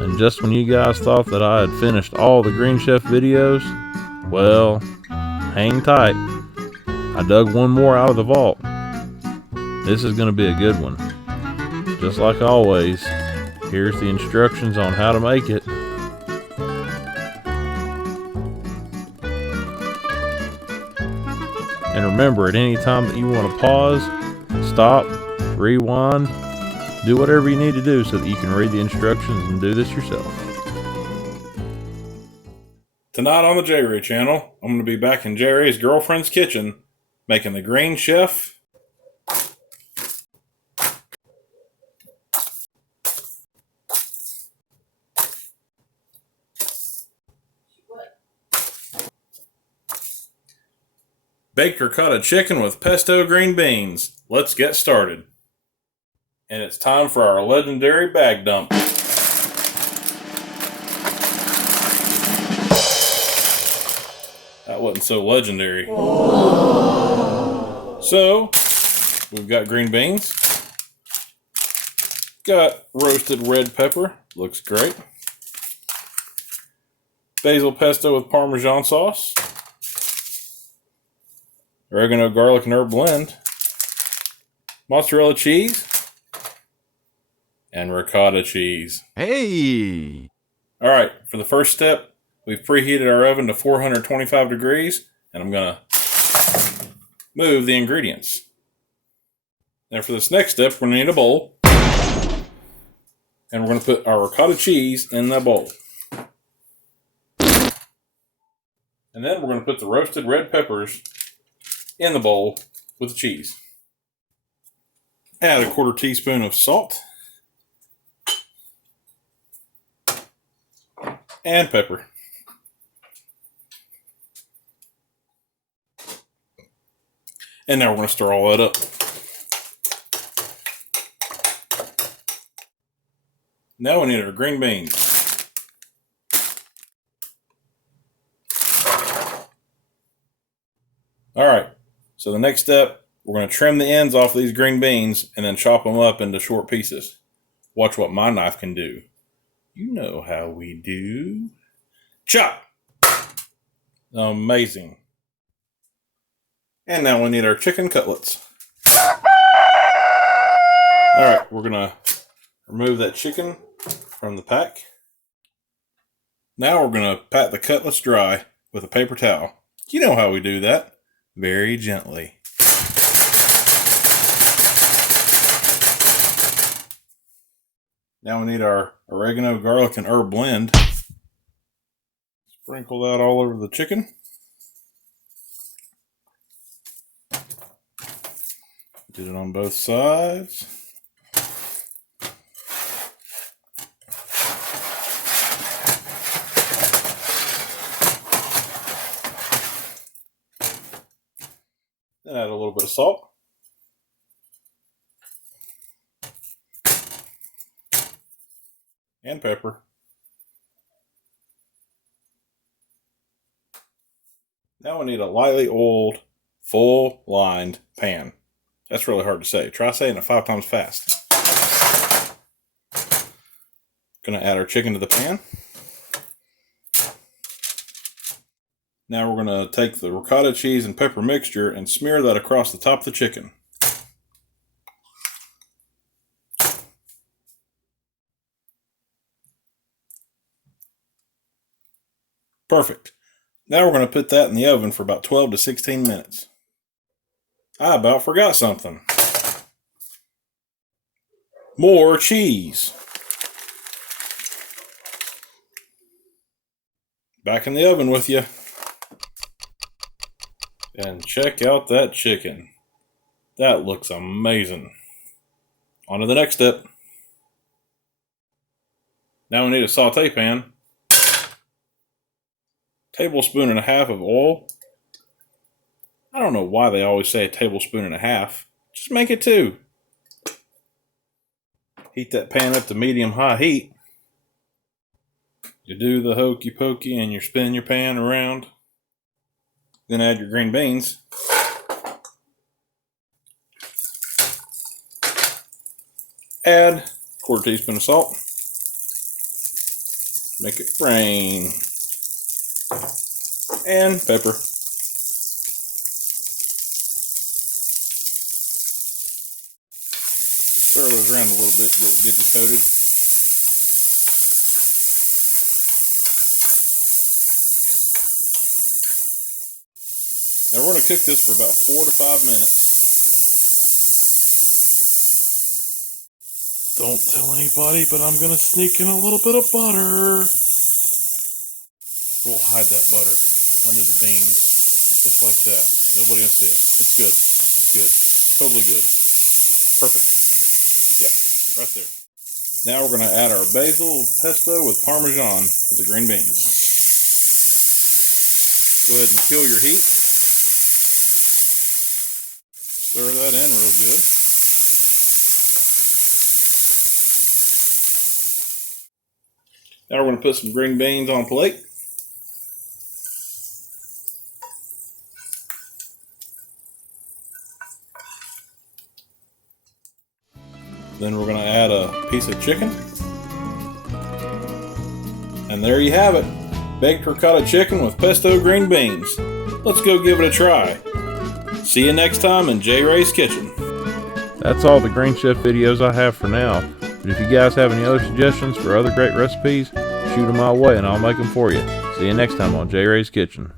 And just when you guys thought that I had finished all the Green Chef videos, well, hang tight. I dug one more out of the vault. This is going to be a good one. Just like always, here's the instructions on how to make it. And remember, at any time that you want to pause, stop, rewind, do whatever you need to do so that you can read the instructions and do this yourself. Tonight on the J-Ray channel, I'm going to be back in J-Ray's girlfriend's kitchen making the Green Chef. Baked ricotta chicken with pesto green beans. Let's get started. And it's time for our legendary bag dump. That wasn't so legendary. So, we've got green beans. Got roasted red pepper. Looks great. Basil pesto with Parmesan sauce. Oregano, garlic, and herb blend. Mozzarella cheese. And ricotta cheese. Hey! Alright, for the first step, we've preheated our oven to 425 degrees, and I'm going to move the ingredients. Now for this next step, we're going to need a bowl. And we're going to put our ricotta cheese in that bowl. And then we're going to put the roasted red peppers in the bowl with the cheese. Add a 1/4 teaspoon of salt. And pepper. And now we're going to stir all that up. Now we need our green beans. Alright, so the next step, we're going to trim the ends off these green beans and then chop them up into short pieces. Watch what my knife can do. You know how we do. Chop! Amazing. And now we need our chicken cutlets. Alright, we're going to remove that chicken from the pack. Now we're going to pat the cutlets dry with a paper towel. You know how we do that. Very gently. Now we need our oregano, garlic, and herb blend. Sprinkle that all over the chicken. Did it on both sides. Then add a little bit of salt. And pepper. Now we need a lightly oiled, full-lined pan. That's really hard to say. Try saying it 5 times fast. Gonna add our chicken to the pan. Now we're gonna take the ricotta cheese and pepper mixture and smear that across the top of the chicken. Perfect. Now we're going to put that in the oven for about 12 to 16 minutes. I about forgot something. More cheese. Back in the oven with you. And check out that chicken. That looks amazing. On to the next step. Now we need a saute pan. 1.5 tablespoons of oil. I don't know why they always say 1.5 tablespoons. Just make it 2. Heat that pan up to medium-high heat. You do the hokey pokey and you spin your pan around. Then add your green beans. Add 1/4 teaspoon of salt. Make it rain. And pepper. Stir those around a little bit, get them coated. Now we're going to cook this for about 4 to 5 minutes. Don't tell anybody, but I'm going to sneak in a little bit of butter. We'll hide that butter under the beans. Just like that. Nobody will see it. It's good. It's good. Totally good. Perfect. Yep. Right there. Now we're going to add our basil pesto with Parmesan to the green beans. Go ahead and kill your heat. Stir that in real good. Now we're going to put some green beans on a plate. Then we're going to add a piece of chicken. And there you have it. Baked ricotta chicken with pesto green beans. Let's go give it a try. See you next time in J-Ray's Kitchen. That's all the Green Chef videos I have for now. But if you guys have any other suggestions for other great recipes, shoot them my way and I'll make them for you. See you next time on J-Ray's Kitchen.